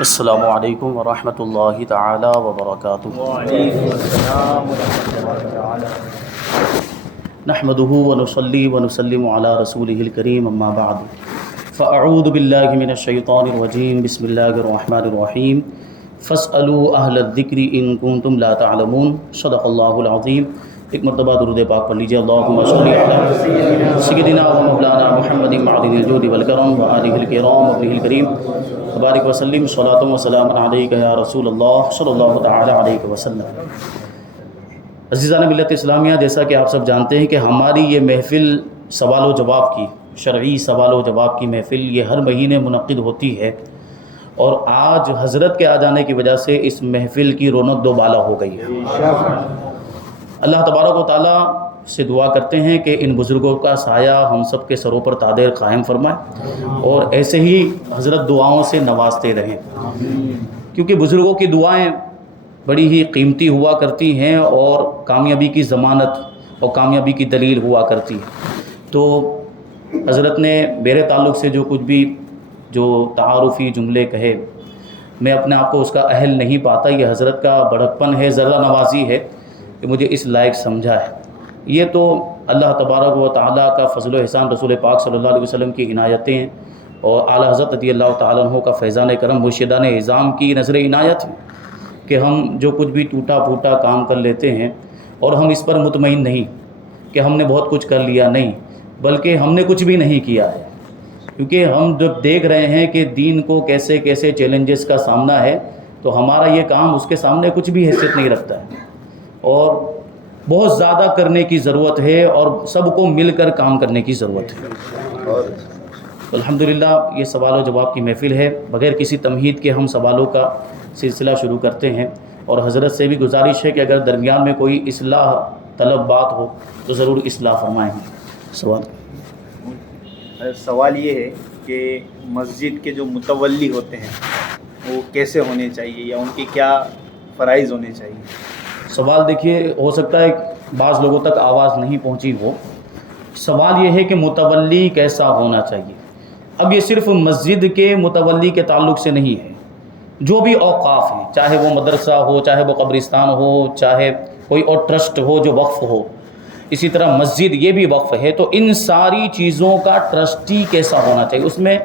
السلام علیکم ورحمۃ اللہ تعالی وبرکاتہ۔ وعلیکم السلام ورحمۃ اللہ تعالی۔ نحمده ونصلی ونسلم علی رسولہ الکریم، اما بعد فاعوذ باللہ من الشیطان الرجیم، بسم اللہ الرحمن الرحیم۔ فاسألوا اہل الذکر ان کنتم لا تعلمون، صدق اللہ العظیم۔ ایک مرتبہ درود پاک پڑھ لیجیے۔ اللہم صلی علی سیدنا و مولانا محمد معدن الجود والکرم وآلہ الکرام وابنہ الکریم وبارک وسلم، صلاۃ و سلام علیک یا رسول اللہ صلی اللہ تعالی علیہ وسلم۔ عزیزان ملت اسلامیہ، جیسا کہ آپ سب جانتے ہیں کہ ہماری یہ محفل سوال و جواب کی، شرعی سوال و جواب کی محفل یہ ہر مہینے منعقد ہوتی ہے، اور آج حضرت کے آ جانے کی وجہ سے اس محفل کی رونق دوبالا ہو گئی ہے۔ اللہ تبارک و تعالیٰ سے دعا کرتے ہیں کہ ان بزرگوں کا سایہ ہم سب کے سروں پر تادیر قائم فرمائے، اور ایسے ہی حضرت دعاؤں سے نوازتے رہیں، کیونکہ بزرگوں کی دعائیں بڑی ہی قیمتی ہوا کرتی ہیں اور کامیابی کی ضمانت اور کامیابی کی دلیل ہوا کرتی ہے۔ تو حضرت نے میرے تعلق سے جو کچھ بھی جو تعارفی جملے کہے، میں اپنے آپ کو اس کا اہل نہیں پاتا، یہ حضرت کا بڑکپن ہے، ذرہ نوازی ہے کہ مجھے اس لائق سمجھا ہے۔ یہ تو اللہ تبارک و تعالیٰ کا فضل و احسان، رسول پاک صلی اللہ علیہ وسلم کی عنایتیں ہیں، اور اعلیٰ حضرت رضی اللہ تعالیٰ عنہ کا فیضان کرم، مرشدان اعظام کی نظر عنایت ہے کہ ہم جو کچھ بھی ٹوٹا پھوٹا کام کر لیتے ہیں اور ہم اس پر مطمئن نہیں کہ ہم نے بہت کچھ کر لیا، نہیں، بلکہ ہم نے کچھ بھی نہیں کیا ہے، کیونکہ ہم جب دیکھ رہے ہیں کہ دین کو کیسے کیسے چیلنجز کا سامنا ہے، تو ہمارا یہ کام اس کے سامنے کچھ بھی حیثیت نہیں رکھتا ہے، اور بہت زیادہ کرنے کی ضرورت ہے، اور سب کو مل کر کام کرنے کی ضرورت ہے۔ الحمدللہ یہ سوال و جواب کی محفل ہے، بغیر کسی تمہید کے ہم سوالوں کا سلسلہ شروع کرتے ہیں، اور حضرت سے بھی گزارش ہے کہ اگر درمیان میں کوئی اصلاح طلب بات ہو تو ضرور اصلاح فرمائیں۔ سوال یہ ہے کہ مسجد کے جو متولی ہوتے ہیں وہ کیسے ہونے چاہیے، یا ان کی کیا فرائض ہونے چاہیے؟ سوال دیکھیے، ہو سکتا ہے بعض لوگوں تک آواز نہیں پہنچی ہو۔ سوال یہ ہے کہ متولی کیسا ہونا چاہیے۔ اب یہ صرف مسجد کے متولی کے تعلق سے نہیں ہے، جو بھی اوقاف ہیں، چاہے وہ مدرسہ ہو، چاہے وہ قبرستان ہو، چاہے کوئی اور ٹرسٹ ہو جو وقف ہو، اسی طرح مسجد یہ بھی وقف ہے، تو ان ساری چیزوں کا ٹرسٹی کیسا ہونا چاہیے، اس میں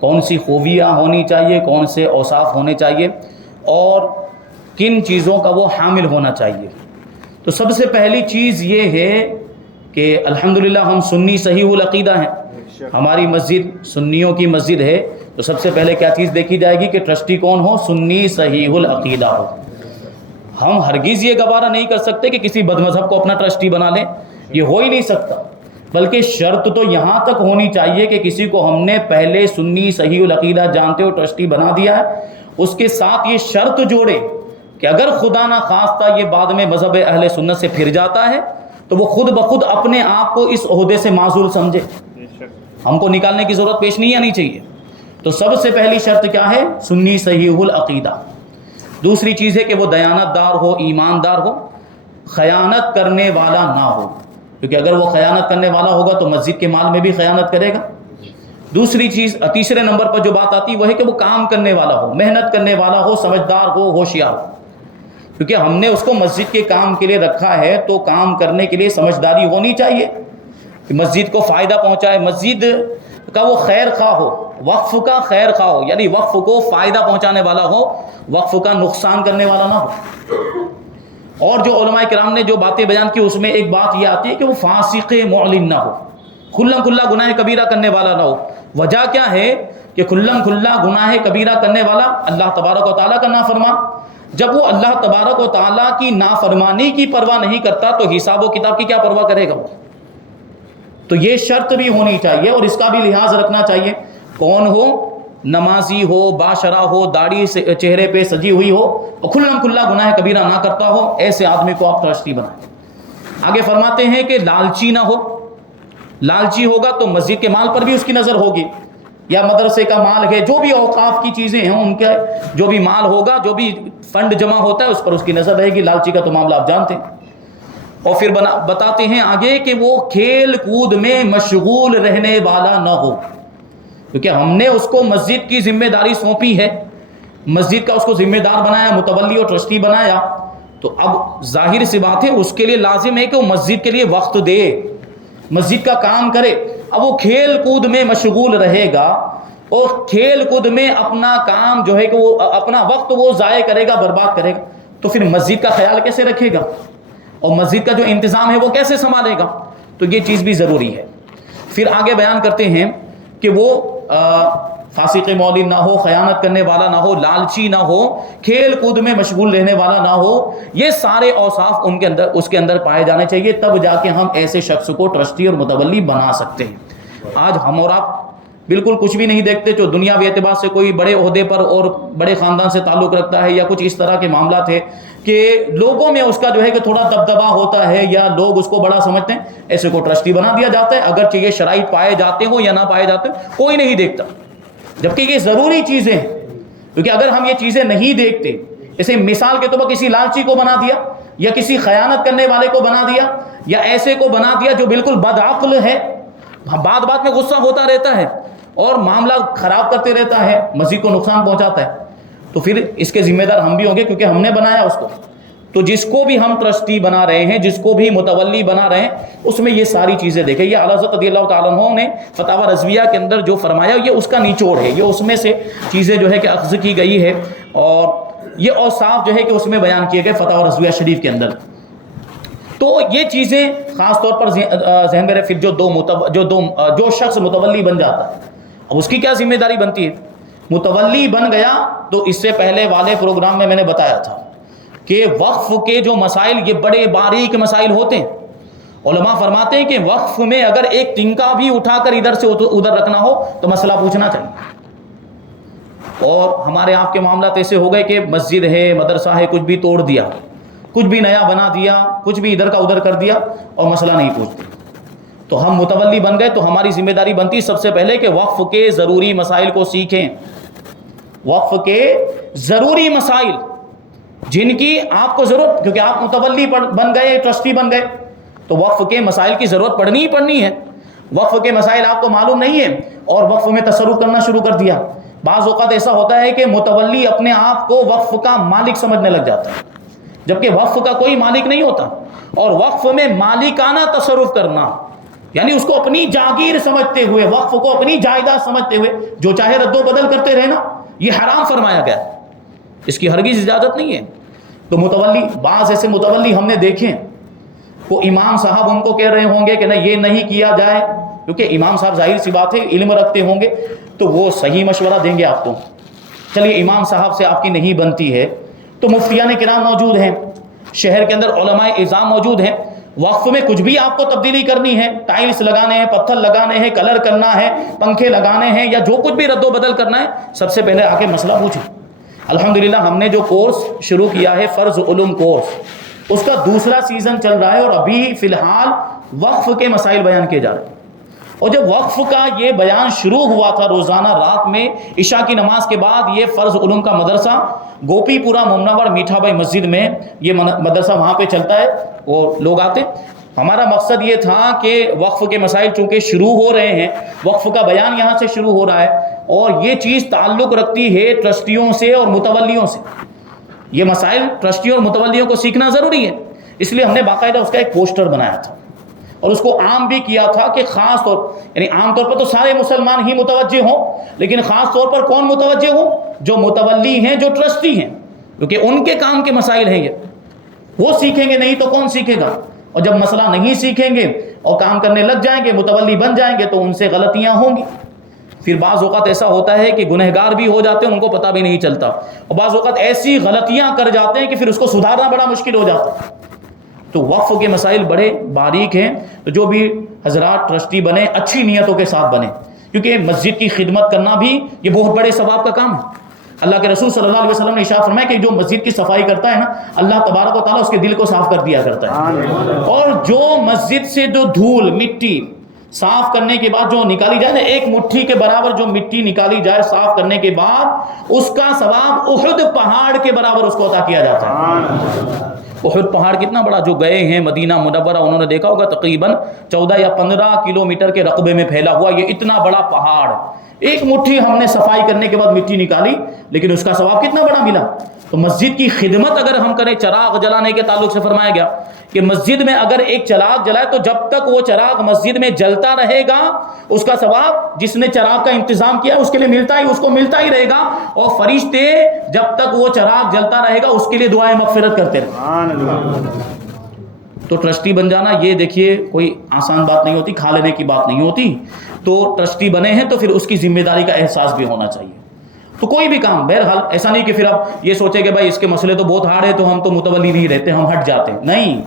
کون سی خوبیاں ہونی چاہیے، کون سے اوصاف ہونے چاہیے، اور کن چیزوں کا وہ حامل ہونا چاہیے۔ تو سب سے پہلی چیز یہ ہے کہ الحمدللہ ہم سنی صحیح العقیدہ ہیں، ہماری مسجد سنیوں کی مسجد ہے، تو سب سے پہلے کیا چیز دیکھی جائے گی کہ ٹرسٹی کون ہو، سنی صحیح العقیدہ ہو۔ ہم ہرگز یہ گوارہ نہیں کر سکتے کہ کسی بد مذہب کو اپنا ٹرسٹی بنا لیں، یہ ہو ہی نہیں سکتا، بلکہ شرط تو یہاں تک ہونی چاہیے کہ کسی کو ہم نے پہلے سنی صحیح العقیدہ جانتے ہو ٹرسٹی بنا دیا ہے، اس کے ساتھ یہ شرط جوڑے کہ اگر خدا نہ خواستہ یہ بعد میں مذہب اہل سنت سے پھر جاتا ہے تو وہ خود بخود اپنے آپ کو اس عہدے سے معزول سمجھے، ہم کو نکالنے کی ضرورت پیش نہیں آنی چاہیے۔ تو سب سے پہلی شرط کیا ہے؟ سنی صحیح العقیدہ۔ دوسری چیز ہے کہ وہ دیانت دار ہو، ایماندار ہو، خیانت کرنے والا نہ ہو، کیونکہ اگر وہ خیانت کرنے والا ہوگا تو مسجد کے مال میں بھی خیانت کرے گا۔ دوسری چیز، تیسرے نمبر پر جو بات آتی ہے وہ ہے کہ وہ کام کرنے والا ہو، محنت کرنے والا ہو، سمجھدار ہو، ہوشیار ہو، کیونکہ ہم نے اس کو مسجد کے کام کے لیے رکھا ہے، تو کام کرنے کے لیے سمجھداری ہونی چاہیے کہ مسجد کو فائدہ پہنچائے، مسجد کا وہ خیر خواہ ہو، وقف کا خیر خواہ ہو، یعنی وقف کو فائدہ پہنچانے والا ہو، وقف کا نقصان کرنے والا نہ ہو۔ اور جو علماء کرام نے جو باتیں بیان کی اس میں ایک بات یہ آتی ہے کہ وہ فاسق معلن نہ ہو، کھلم کھلا گناہ کبیرہ کرنے والا نہ ہو۔ وجہ کیا ہے کہ کھلم کھلا گناہ کبیرہ کرنے والا اللہ تبارک و تعالیٰ کا نافرمان، جب وہ اللہ تبارک و تعالیٰ کی نافرمانی کی پرواہ نہیں کرتا تو حساب و کتاب کی کیا پرواہ کرے گا وہ؟ تو یہ شرط بھی ہونی چاہیے اور اس کا بھی لحاظ رکھنا چاہیے، کون ہو، نمازی ہو، باشرہ ہو، داڑھی سے چہرے پہ سجی ہوئی ہو، اور کھلم کھلا گناہ کبیرہ نہ کرتا ہو، ایسے آدمی کو آپ ٹرسٹی بنائیں۔ آگے فرماتے ہیں کہ لالچی نہ ہو، لالچی ہوگا تو مسجد کے مال پر بھی اس کی نظر ہوگی، یا مدرسے کا مال ہے، جو بھی اوقاف کی چیزیں ہیں ان کا جو بھی مال ہوگا، جو بھی فنڈ جمع ہوتا ہے اس پر اس کی نظر رہے گی۔ لالچی کا تو معاملہ آپ جانتے ہیں۔ اور پھر بتاتے ہیں آگے کہ وہ کھیل کود میں مشغول رہنے والا نہ ہو، کیونکہ ہم نے اس کو مسجد کی ذمہ داری سونپی ہے، مسجد کا اس کو ذمہ دار بنایا، متولی اور ٹرسٹی بنایا، تو اب ظاہر سی بات ہے اس کے لیے لازم ہے کہ وہ مسجد کے لیے وقت دے، مسجد کا کام کرے۔ اب وہ کھیل کود میں مشغول رہے گا اور کھیل کود میں اپنا کام جو ہے کہ وہ اپنا وقت وہ ضائع کرے گا، برباد کرے گا، تو پھر مسجد کا خیال کیسے رکھے گا اور مسجد کا جو انتظام ہے وہ کیسے سنبھالے گا؟ تو یہ چیز بھی ضروری ہے۔ پھر آگے بیان کرتے ہیں کہ وہ فاسق مولد نہ ہو، خیانت کرنے والا نہ ہو، لالچی نہ ہو، کھیل کود میں مشغول رہنے والا نہ ہو، یہ سارے اوصاف اس کے اندر پائے جانے چاہیے، تب جا کے ہم ایسے شخص کو ٹرسٹی اور متولی بنا سکتے ہیں۔ آج ہم اور آپ بالکل کچھ بھی نہیں دیکھتے، جو دنیاوی اعتبار سے کوئی بڑے عہدے پر اور بڑے خاندان سے تعلق رکھتا ہے یا کچھ اس طرح کے معاملات ہے کہ لوگوں میں اس کا جو ہے کہ تھوڑا دبدبا ہوتا ہے یا لوگ اس کو بڑا سمجھتے ہیں، ایسے کو ٹرسٹی بنا دیا جاتا ہے، اگرچہ یہ شرائط پائے جاتے ہوں یا نہ پائے جاتے ہوں، کوئی نہیں دیکھتا، جبکہ یہ ضروری چیزیں ہیں۔ کیونکہ اگر ہم یہ چیزیں نہیں دیکھتے، جیسے مثال کے طور پر کسی لالچی کو بنا دیا یا کسی خیانت کرنے والے کو بنا دیا یا ایسے کو بنا دیا جو بالکل بدعقل ہے، بات بات میں غصہ ہوتا رہتا ہے اور معاملہ خراب کرتے رہتا ہے، مسجد کو نقصان پہنچاتا ہے، تو پھر اس کے ذمہ دار ہم بھی ہوں گے کیونکہ ہم نے بنایا اس کو۔ تو جس کو بھی ہم ٹرسٹی بنا رہے ہیں، جس کو بھی متولی بنا رہے ہیں، اس میں یہ ساری چیزیں دیکھیں۔ یہ اعلیٰ حضرت رضی اللہ تعالیٰ عنہ نے فتاوی رضویہ کے اندر جو فرمایا یہ اس کا نچوڑ ہے، یہ اس میں سے چیزیں جو ہے کہ اخذ کی گئی ہے اور یہ اوصاف جو ہے کہ اس میں بیان کیے گئے فتاوی رضویہ شریف کے اندر۔ تو یہ چیزیں خاص طور پر ذہن میں رہے۔ پھر جو شخص متولی بن جاتا ہے، اب اس کی کیا ذمہ داری بنتی ہے؟ متولی بن گیا تو اس سے پہلے والے پروگرام میں نے بتایا تھا کہ وقف کے جو مسائل یہ بڑے باریک مسائل ہوتے ہیں۔ علماء فرماتے ہیں کہ وقف میں اگر ایک تنکا بھی اٹھا کر ادھر سے ادھر رکھنا ہو تو مسئلہ پوچھنا چاہیے۔ اور ہمارے آپ کے معاملات ایسے ہو گئے کہ مسجد ہے، مدرسہ ہے، کچھ بھی توڑ دیا، کچھ بھی نیا بنا دیا، کچھ بھی ادھر کا ادھر کر دیا اور مسئلہ نہیں پوچھتے۔ تو ہم متولی بن گئے تو ہماری ذمہ داری بنتی سب سے پہلے کہ وقف کے ضروری مسائل کو سیکھیں۔ وقف کے ضروری مسائل جن کی آپ کو ضرورت، کیونکہ آپ متولی بن گئے، ٹرسٹی بن گئے، تو وقف کے مسائل کی ضرورت پڑنی ہی پڑنی ہے۔ وقف کے مسائل آپ کو معلوم نہیں ہے اور وقف میں تصرف کرنا شروع کر دیا۔ بعض اوقات ایسا ہوتا ہے کہ متولی اپنے آپ کو وقف کا مالک سمجھنے لگ جاتا ہے، جبکہ وقف کا کوئی مالک نہیں ہوتا۔ اور وقف میں مالکانہ تصرف کرنا، یعنی اس کو اپنی جاگیر سمجھتے ہوئے، وقف کو اپنی جائیداد سمجھتے ہوئے جو چاہے رد و بدل کرتے رہنا، یہ حرام فرمایا گیا ہے، اس کی ہرگز اجازت نہیں ہے۔ تو متولی، بعض ایسے متولی ہم نے دیکھے، وہ امام صاحب ان کو کہہ رہے ہوں گے کہ نہ یہ نہیں کیا جائے، کیونکہ امام صاحب ظاہر سی بات ہے علم رکھتے ہوں گے تو وہ صحیح مشورہ دیں گے آپ کو۔ چلیے امام صاحب سے آپ کی نہیں بنتی ہے تو مفتیان کرام موجود ہیں، شہر کے اندر علماء اعظام موجود ہیں، وقف میں کچھ بھی آپ کو تبدیلی کرنی ہے، ٹائلز لگانے ہیں، پتھر لگانے ہیں، کلر کرنا ہے، پنکھے لگانے ہیں، یا جو کچھ بھی رد و بدل کرنا ہے، سب سے پہلے آ کے مسئلہ پوچھیں۔ الحمدللہ ہم نے جو کورس شروع کیا ہے فرض علوم کورس، اس کا دوسرا سیزن چل رہا ہے اور ابھی فی الحال وقف کے مسائل بیان کیے جا رہے ہیں۔ اور جب وقف کا یہ بیان شروع ہوا تھا، روزانہ رات میں عشاء کی نماز کے بعد یہ فرض علوم کا مدرسہ گوپی پورہ مومناوڑ میٹھا بھائی مسجد میں یہ مدرسہ وہاں پہ چلتا ہے اور لوگ آتے۔ ہمارا مقصد یہ تھا کہ وقف کے مسائل چونکہ شروع ہو رہے ہیں، وقف کا بیان یہاں سے شروع ہو رہا ہے اور یہ چیز تعلق رکھتی ہے ٹرسٹیوں سے اور متولیوں سے۔ یہ مسائل ٹرسٹیوں اور متولیوں کو سیکھنا ضروری ہے، اس لیے ہم نے باقاعدہ اس کا ایک پوسٹر بنایا تھا اور اس کو عام بھی کیا تھا کہ خاص طور، یعنی عام طور پر تو سارے مسلمان ہی متوجہ ہوں، لیکن خاص طور پر کون متوجہ ہوں؟ جو متولی ہیں، جو ٹرسٹی ہیں، کیونکہ ان کے کام کے مسائل ہیں یہ۔ وہ سیکھیں گے نہیں تو کون سیکھے گا؟ اور جب مسئلہ نہیں سیکھیں گے اور کام کرنے لگ جائیں گے، متولی بن جائیں گے، تو ان سے غلطیاں ہوں گی۔ پھر بعض اوقات ایسا ہوتا ہے کہ گنہگار بھی ہو جاتے ہیں، ان کو پتہ بھی نہیں چلتا، اور بعض اوقات ایسی غلطیاں کر جاتے ہیں کہ پھر اس کو سدھارنا بڑا مشکل ہو جاتا ہے۔ تو وقف کے مسائل بڑے باریک ہیں، تو جو بھی حضرات ٹرسٹی بنے اچھی نیتوں کے ساتھ بنے، کیونکہ مسجد کی خدمت کرنا بھی یہ بہت بڑے ثواب کا کام ہے۔ اللہ کے رسول صلی اللہ علیہ وسلم نے ارشاد فرمایا کہ جو مسجد کی صفائی کرتا ہے نا، اللہ تبارک و تعالیٰ اس کے دل کو صاف کر دیا کرتا ہے۔ اور جو مسجد سے جو دھول مٹی صاف کرنے کے بعد جو نکالی جائے نا، ایک مٹھی کے برابر جو مٹی نکالی جائے صاف کرنے کے بعد، اس کا ثواب احد پہاڑ کے برابر اس کو عطا کیا جاتا ہے۔ احد پہاڑ کتنا بڑا، جو گئے ہیں مدینہ منورہ انہوں نے دیکھا ہوگا تقریباً 14 یا 15 کلومیٹر کے رقبے میں پھیلا ہوا یہ اتنا بڑا پہاڑ، ایک مٹھی ہم نے صفائی کرنے کے بعد مٹی نکالی لیکن اس کا ثواب کتنا بڑا ملا۔ تو مسجد کی خدمت اگر ہم کریں، چراغ جلانے کے تعلق سے فرمایا گیا کہ مسجد میں اگر ایک چراغ جلائے تو جب تک وہ چراغ مسجد میں جلتا رہے گا اس کا ثواب جس نے چراغ کا انتظام کیا اس کے لیے اس کو ملتا ہی رہے گا، اور فرشتے جب تک وہ چراغ جلتا رہے گا اس کے لیے دعائیں مغفرت کرتے رہے۔ تو ٹرسٹی بن جانا یہ دیکھیے کوئی آسان بات نہیں ہوتی، کھا لینے کی بات نہیں ہوتی۔ تو ٹرسٹی بنے ہیں تو پھر اس کی ذمہ داری کا احساس بھی ہونا چاہیے۔ تو کوئی بھی کام بہرحال ایسا نہیں کہ پھر آپ یہ سوچیں کہ بھائی اس کے مسئلے تو بہت ہارڈ ہے تو ہم تو متولی نہیں رہتے، ہم ہٹ جاتے ہیں، نہیں،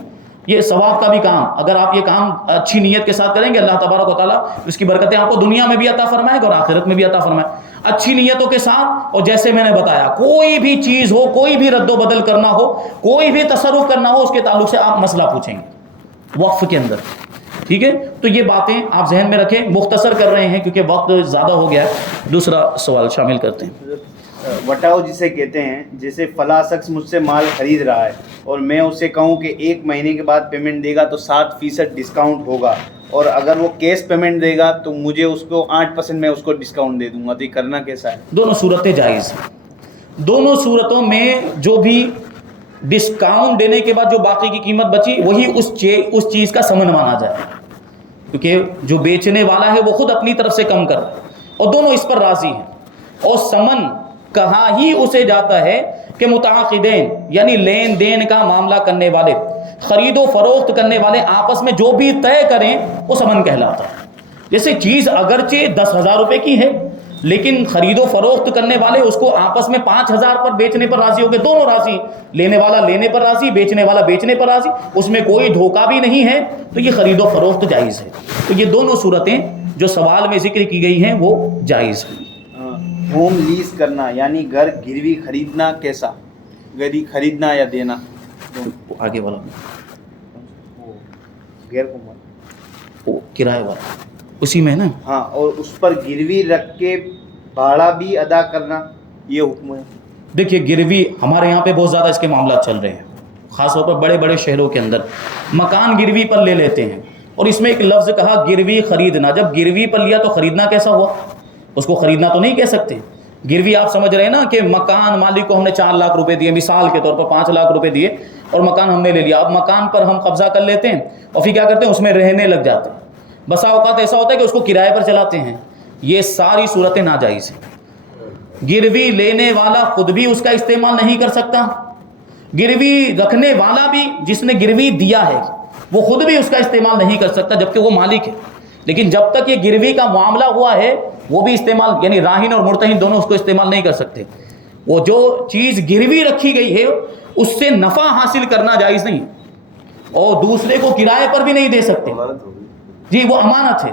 یہ ثواب کا بھی کام اگر آپ یہ کام اچھی نیت کے ساتھ کریں گے اللہ تبارک و تعالیٰ اس کی برکتیں آپ کو دنیا میں بھی عطا فرمائے گا اور آخرت میں بھی عطا فرمائے، اچھی نیتوں کے ساتھ۔ اور جیسے میں نے بتایا کوئی بھی چیز ہو، کوئی بھی رد و بدل کرنا ہو، کوئی بھی تصرف کرنا ہو، اس کے تعلق سے آپ مسئلہ پوچھیں گے وقف کے اندر، ٹھیک ہے؟ تو یہ باتیں آپ ذہن میں رکھیں، مختصر کر رہے ہیں کیونکہ وقت زیادہ ہو گیا ہے۔ دوسرا سوال شامل کرتے ہیں۔ وٹاؤ جسے کہتے ہیں، جیسے فلاں شخص مجھ سے مال خرید رہا ہے اور میں اسے کہوں کہ 1 مہینے کے بعد پیمنٹ دے گا تو 7% ڈسکاؤنٹ ہوگا، اور اگر وہ کیش پیمنٹ دے گا تو مجھے اس کو 8% میں اس کو ڈسکاؤنٹ دے دوں گا، تو یہ کرنا کیسا ہے؟ دونوں صورتیں جائز ہیں۔ دونوں صورتوں میں جو بھی ڈسکاؤنٹ دینے کے بعد جو باقی کی قیمت بچی وہی اس چیز کا ثمن مانا جائے، کیونکہ جو بیچنے والا ہے وہ خود اپنی طرف سے کم کر رہا ہے اور دونوں اس پر راضی ہیں۔ اور ثمن کہا ہی اسے جاتا ہے کہ متعاقدین یعنی لین دین کا معاملہ کرنے والے، خرید و فروخت کرنے والے آپس میں جو بھی طے کریں وہ ثمن کہلاتا ہے۔ جیسے چیز اگرچہ 10,000 روپے کی ہے لیکن خرید و فروخت کرنے والے اس کو آپس میں 5,000 پر بیچنے پر راضی ہو گئے، دونوں راضی، لینے والا لینے پر راضی، بیچنے والا بیچنے پر راضی، اس میں کوئی دھوکہ بھی نہیں ہے، تو یہ خرید و فروخت جائز ہے۔ تو یہ دونوں صورتیں جو سوال میں ذکر کی گئی ہیں وہ جائز ہیں۔ ہوم لیز کرنا یعنی گھر گروی خریدنا کیسا؟ گھر خریدنا یا دینا؟ آگے والا غیر وہ کرایہ والا اسی میں ہے نا؟ ہاں، اور اس پر گروی رکھ کے بھاڑا بھی ادا کرنا، یہ حکم ہے؟ دیکھیے گروی ہمارے یہاں پہ بہت زیادہ اس کے معاملات چل رہے ہیں، خاص طور پر بڑے بڑے شہروں کے اندر مکان گروی پر لے لیتے ہیں، اور اس میں ایک لفظ کہا گروی خریدنا۔ جب گروی پر لیا تو خریدنا کیسا ہوا؟ اس کو خریدنا تو نہیں کہہ سکتے۔ گروی آپ سمجھ رہے ہیں نا کہ مکان مالک کو ہم نے 4 لاکھ روپے دیے، مثال کے طور پر 5 لاکھ روپے دیے اور مکان ہم نے لے لیا، اب مکان پر ہم قبضہ کر لیتے ہیں اور پھر کیا کرتے ہیں اس میں رہنے لگ جاتے ہیں۔ بسا اوقات ایسا ہوتا ہے کہ اس کو کرائے پر چلاتے ہیں، یہ ساری صورتیں ناجائز ہیں۔ گروی لینے والا خود بھی اس کا استعمال نہیں کر سکتا، گروی رکھنے والا بھی جس نے گروی دیا ہے وہ خود بھی اس کا استعمال نہیں کر سکتا جبکہ وہ مالک ہے، لیکن جب تک یہ گروی کا معاملہ ہوا ہے وہ بھی استعمال، یعنی راہن اور مرتہن دونوں اس کو استعمال نہیں کر سکتے۔ وہ جو چیز گروی رکھی گئی ہے اس سے نفع حاصل کرنا جائز نہیں، اور دوسرے کو کرائے پر بھی نہیں دے سکتے، جی وہ امانت ہے۔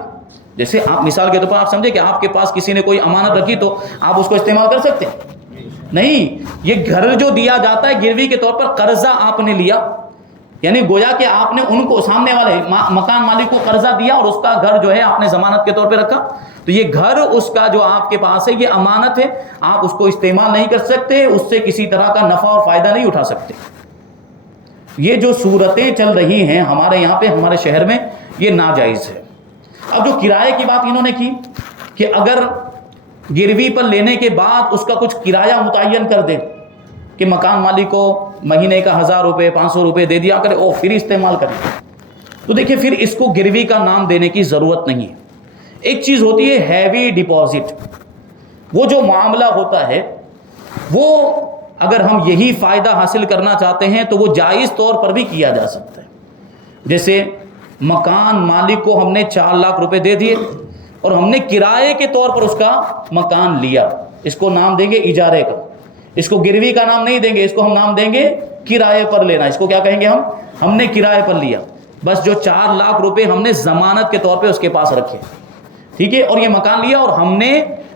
جیسے آپ مثال کے طور پر آپ سمجھے کہ آپ کے پاس کسی نے کوئی امانت رکھی تو آپ اس کو استعمال کر سکتے ہیں؟ نہیں، یہ گھر جو دیا جاتا ہے گروی کے طور پر، قرضہ آپ نے لیا، یعنی گویا کہ آپ نے ان کو سامنے والے مکان مالک کو قرضہ دیا اور اس کا گھر جو ہے آپ نے ضمانت کے طور پہ رکھا، تو یہ گھر اس کا جو آپ کے پاس ہے یہ امانت ہے، آپ اس کو استعمال نہیں کر سکتے، اس سے کسی طرح کا نفع اور فائدہ نہیں اٹھا سکتے۔ یہ جو صورتیں چل رہی ہیں ہمارے یہاں پہ ہمارے شہر میں یہ ناجائز ہے۔ اب جو کرائے کی بات انہوں نے کی کہ اگر گروی پر لینے کے بعد اس کا کچھ کرایہ متعین کر دیں کہ مکان مالک کو مہینے کا 1,000 روپے 500 روپے دے دیا کرے اور پھر استعمال کرے، تو دیکھیں پھر اس کو گروی کا نام دینے کی ضرورت نہیں ہے۔ ایک چیز ہوتی ہے ہیوی ڈپازٹ، وہ جو معاملہ ہوتا ہے وہ اگر ہم یہی فائدہ حاصل کرنا چاہتے ہیں تو وہ جائز طور پر بھی کیا جا سکتا ہے۔ جیسے مکان مالک کو ہم نے 4 لاکھ روپے دے دیے اور ہم نے کرائے کے طور پر اس کا مکان لیا، اس کو نام دیں گے اجارے کا، اس کو گروی کا نام نہیں دیں گے، اس کو ہم نام دیں گے کرائے پر لینا، اس کو کیا کہیں گے ہم نے کرائے پر لیا، بس جو 4 لاکھ روپے ہم نے ضمانت کے طور پہ اس کے پاس رکھے، ٹھیک ہے، اور یہ مکان لیا اور ہم نے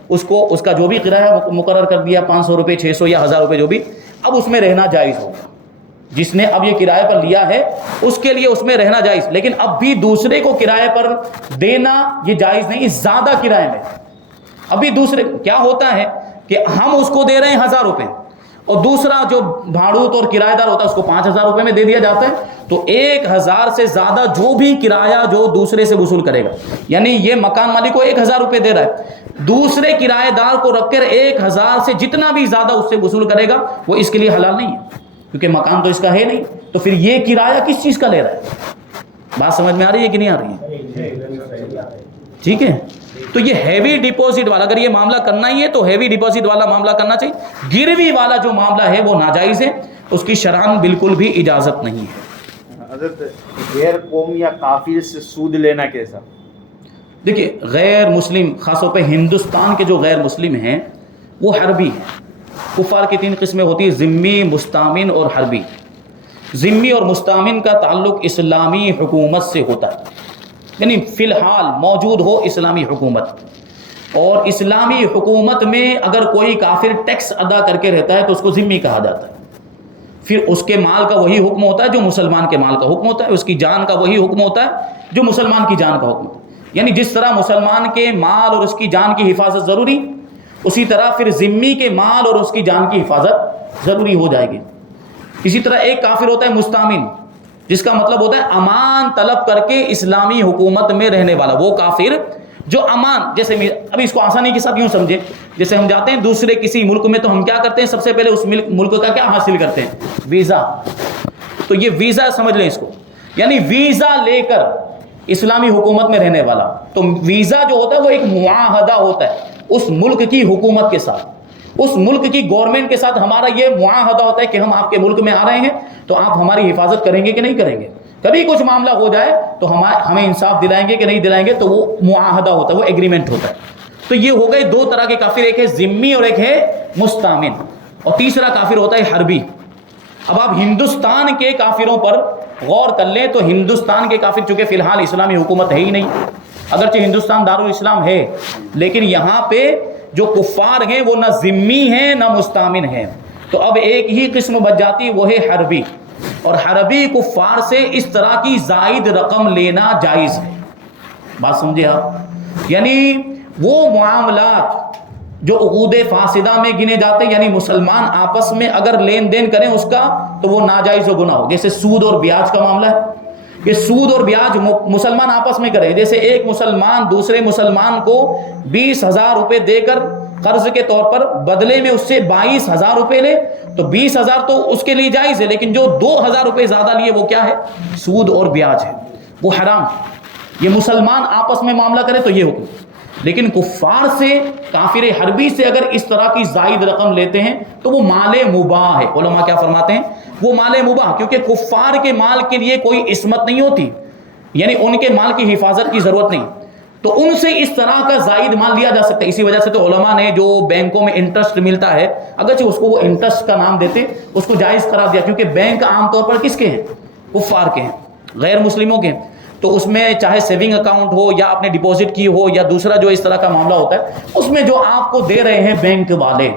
اس کا جو بھی کرایہ مقرر کر دیا 500 روپے 600 یا 1000 روپے جو بھی، اب اس میں رہنا جائز ہوگا۔ جس نے اب یہ کرائے پر لیا ہے اس کے لیے اس میں رہنا جائز، لیکن اب بھی دوسرے کو کرائے پر دینا یہ جائز نہیں، زیادہ کرائے میں۔ ابھی دوسرے کیا ہوتا ہے کہ ہم اس کو دے رہے ہیں 1000 روپے اور دوسرا جو بھاڑوت اور کرایہ دار ہوتا ہے اس کو 5,000 روپے میں دے دیا جاتا ہے، تو 1,000 سے زیادہ جو بھی کرایہ جو دوسرے سے وصول کرے گا، یعنی یہ مکان مالک کو 1,000 روپے دے رہا ہے، دوسرے کرایہ دار کو رکھ کر 1,000 سے جتنا بھی زیادہ اس سے وصول کرے گا وہ اس کے لیے حلال نہیں ہے، کیونکہ مکان تو اس کا ہے نہیں، تو پھر یہ کرایہ کس چیز کا لے رہا ہے؟ بات سمجھ میں آ رہی ہے کہ نہیں آ رہی ہے؟ ٹھیک ہے، تو یہ ہیوی ڈپوزٹ والا، اگر یہ معاملہ کرنا ہی ہے تو ہیوی ڈپوزٹ والا معاملہ کرنا چاہیے. گروی والا جو معاملہ ہے وہ ناجائز ہے، اس کی شرعاً بالکل بھی اجازت نہیں ہے. حضرت غیر قوم یا کافر سے سود لینا کیسا؟ دیکھیے غیر مسلم، خاص طور پہ ہندوستان کے جو غیر مسلم ہیں وہ حربی ہیں. کفار کی 3 قسمیں ہوتی ہیں، ذمی، مستامن اور حربی. ذمی اور مستامن کا تعلق اسلامی حکومت سے ہوتا ہے، یعنی فی الحال موجود ہو اسلامی حکومت، اور اسلامی حکومت میں اگر کوئی کافر ٹیکس ادا کر کے رہتا ہے تو اس کو ذمی کہا جاتا ہے. پھر اس کے مال کا وہی حکم ہوتا ہے جو مسلمان کے مال کا حکم ہوتا ہے، اس کی جان کا وہی حکم ہوتا ہے جو مسلمان کی جان کا حکم ہوتا ہے. یعنی جس طرح مسلمان کے مال اور اس کی جان کی حفاظت ضروری، اسی طرح پھر ذمی کے مال اور اس کی جان کی حفاظت ضروری ہو جائے گی. اسی طرح ایک کافر ہوتا ہے مستامن، جس کا مطلب ہوتا ہے امان طلب کر کے اسلامی حکومت میں رہنے والا. وہ کافر جو امان، جیسے ابھی اس کو آسانی کے ساتھ یوں سمجھے، جیسے ہم جاتے ہیں دوسرے کسی ملک میں تو ہم کیا کرتے ہیں، سب سے پہلے اس ملک کا کیا حاصل کرتے ہیں؟ ویزا. تو یہ ویزا سمجھ لیں اس کو، یعنی ویزا لے کر اسلامی حکومت میں رہنے والا. تو ویزا جو ہوتا ہے وہ ایک معاہدہ ہوتا ہے اس ملک کی حکومت کے ساتھ، اس ملک کی گورنمنٹ کے ساتھ ہمارا یہ معاہدہ ہوتا ہے کہ ہم آپ کے ملک میں آ رہے ہیں تو آپ ہماری حفاظت کریں گے کہ نہیں کریں گے. کبھی کچھ معاملہ ہو جائے تو ہمیں انصاف دلائیں گے کہ نہیں دلائیں گے، تو وہ معاہدہ ہوتا ہے، وہ ایگریمنٹ ہوتا ہے. تو یہ ہو گئے 2 طرح کے کافر، ایک ہے ذمی اور ایک ہے مستامن. اور تیسرا کافر ہوتا ہے حربی. اب آپ ہندوستان کے کافروں پر غور کر لیں تو ہندوستان کے کافر چونکہ فی الحال اسلامی حکومت ہے ہی نہیں، اگرچہ ہندوستان دارالاسلام ہے، لیکن یہاں پہ جو کفار ہیں وہ نہ ذمی ہیں نہ مستامن ہیں. تو اب ایک ہی قسم بچ جاتی ہے، وہ ہے حربی. اور حربی کفار سے اس طرح کی زائد رقم لینا جائز ہے. بات سمجھے آپ؟ یعنی وہ معاملات جو عقود فاسدہ میں گنے جاتے ہیں، یعنی مسلمان آپس میں اگر لین دین کریں اس کا تو وہ ناجائز و گناہ ہو. جیسے سود اور بیاج کا معاملہ ہے، کہ سود اور بیاج مسلمان آپس میں کریں. جیسے ایک مسلمان دوسرے مسلمان کو 20,000 روپے دے کر قرض کے طور پر بدلے میں اس سے 22,000 روپے لے، تو 20,000 تو اس کے لیے جائز ہے، لیکن جو 2,000 روپے زیادہ لیے وہ کیا ہے؟ سود اور بیاج ہے، وہ حرام. یہ مسلمان آپس میں معاملہ کرے تو یہ حکم. لیکن کفار سے، کافر حربی سے اگر اس طرح کی زائد رقم لیتے ہیں تو وہ مال مباح ہے. علماء کیا فرماتے ہیں؟ وہ مال مباح، کیونکہ کفار کے مال کے لیے کوئی عصمت نہیں ہوتی، یعنی ان کے مال کی حفاظت کی ضرورت نہیں، تو ان سے اس طرح کا زائد مال لیا جا سکتا ہے. اسی وجہ سے تو علماء نے جو بینکوں میں انٹرسٹ ملتا ہے، اگرچہ اس کو وہ انٹرسٹ کا نام دیتے، اس کو جائز قرار دیا، کیونکہ بینک عام طور پر کس کے ہیں؟ کفار کے ہیں، غیر مسلموں کے ہیں. تو اس میں چاہے سیونگ اکاؤنٹ ہو یا آپ نے ڈپوزٹ کی ہو یا دوسرا جو اس طرح کا معاملہ ہوتا ہے، اس میں جو آپ کو دے رہے ہیں بینک والے،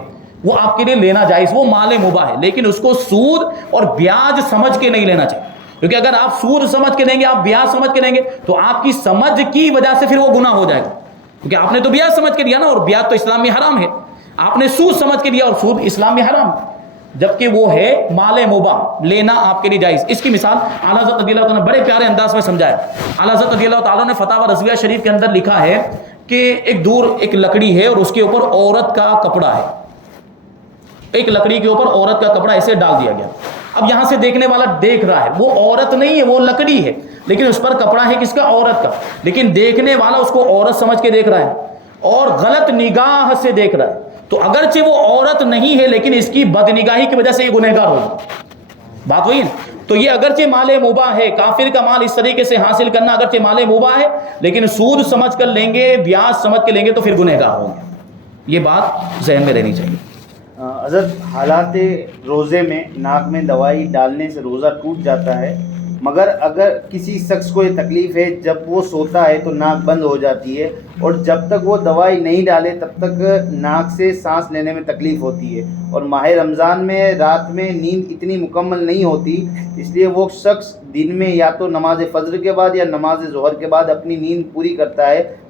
وہ آپ کے لیے لینا جائز، وہ مال مباح ہے. لیکن اس کو سود اور بیاج سمجھ کے نہیں لینا چاہیے، کیونکہ اگر آپ سود سمجھ کے دیں گے، آپ بیاج سمجھ کے دیں گے، تو آپ کی سمجھ کی وجہ سے پھر وہ گناہ ہو جائے گا. کیونکہ آپ نے تو بیاج سمجھ کے دیا نا، اور بیاج تو اسلام میں حرام ہے. آپ نے سود سمجھ کے دیا اور سود اسلام میں حرام ہے، جبکہ وہ ہے مال مباح، لینا آپ کے لیے جائز. اس کی مثال اعلیٰ حضرت رضی اللہ تعالیٰ نے بڑے پیارے انداز میں سمجھایا. اعلیٰ حضرت رضی اللہ تعالیٰ نے فتاوی رضویہ شریف کے اندر لکھا ہے کہ ایک لکڑی ہے اور اس کے اوپر عورت کا کپڑا ہے. ایک لکڑی کے اوپر عورت کا کپڑا ایسے ڈال دیا گیا. اب یہاں سے دیکھنے والا دیکھ رہا ہے، وہ عورت نہیں ہے، وہ لکڑی ہے، لیکن اس پر کپڑا ہے کس کا؟ عورت کا. لیکن دیکھنے والا اس کو عورت سمجھ کے دیکھ رہا ہے اور غلط نگاہ سے دیکھ رہا ہے. تو اگرچہ وہ عورت نہیں ہے لیکن اس کی بدنگاہی کی وجہ سے یہ گنہگار ہوگا. بات وہی ہے. تو یہ اگرچہ مال مباح ہے، کافر کا مال اس طریقے سے حاصل کرنا اگرچہ مال مباح ہے، لیکن سود سمجھ کر لیں گے، بیاج سمجھ کے لیں گے تو پھر گنہگار ہوں گے. یہ بات ذہن میں رہنی چاہیے. حضرت حالات روزے میں ناک میں دوائی ڈالنے سے روزہ ٹوٹ جاتا ہے، مگر اگر کسی شخص کو یہ تکلیف ہے جب وہ سوتا ہے تو ناک بند ہو جاتی ہے، اور جب تک وہ دوائی نہیں ڈالے تب تک ناک سے سانس لینے میں تکلیف ہوتی ہے، اور ماہ رمضان میں رات میں نیند اتنی مکمل نہیں ہوتی، اس لیے وہ شخص دن میں یا تو نماز فجر کے بعد یا نماز ظہر کے بعد اپنی نیند پوری کرتا ہے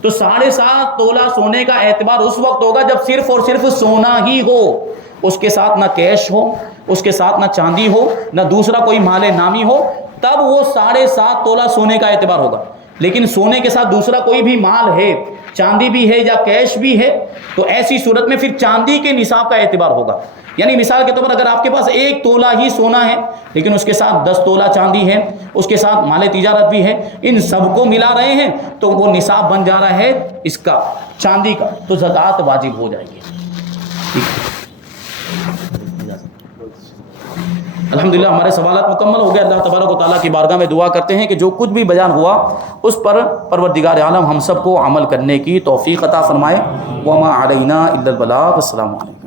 تو 7.5 تولہ سونے کا اعتبار اس وقت ہوگا جب صرف اور صرف سونا ہی ہو، اس کے ساتھ نہ کیش ہو، اس کے ساتھ نہ چاندی ہو، نہ دوسرا کوئی مال نامی ہو، تب وہ 7.5 تولہ سونے کا اعتبار ہوگا۔ لیکن سونے کے ساتھ دوسرا کوئی بھی مال ہے، چاندی بھی ہے یا کیش بھی ہے، تو ایسی صورت میں پھر چاندی کے نصاب کا اعتبار ہوگا۔ یعنی مثال کے طور پر اگر آپ کے پاس 1 تولہ ہی سونا ہے لیکن اس کے ساتھ 10 تولہ چاندی ہے، اس کے ساتھ مال تجارت بھی ہے، ان سب کو ملا رہے ہیں تو وہ نصاب بن جا رہا ہے اس کا، چاندی کا، تو زکوٰۃ واجب ہو جائے گی۔ الحمدللہ ہمارے سوالات مکمل ہو گئے۔ اللہ تبارک و تعالیٰ کی بارگاہ میں دعا کرتے ہیں کہ جو کچھ بھی بیان ہوا اس پر پروردگار عالم ہم سب کو عمل کرنے کی توفیق عطا فرمائے۔ وما علینا الا البلاغ۔ السلام علیکم۔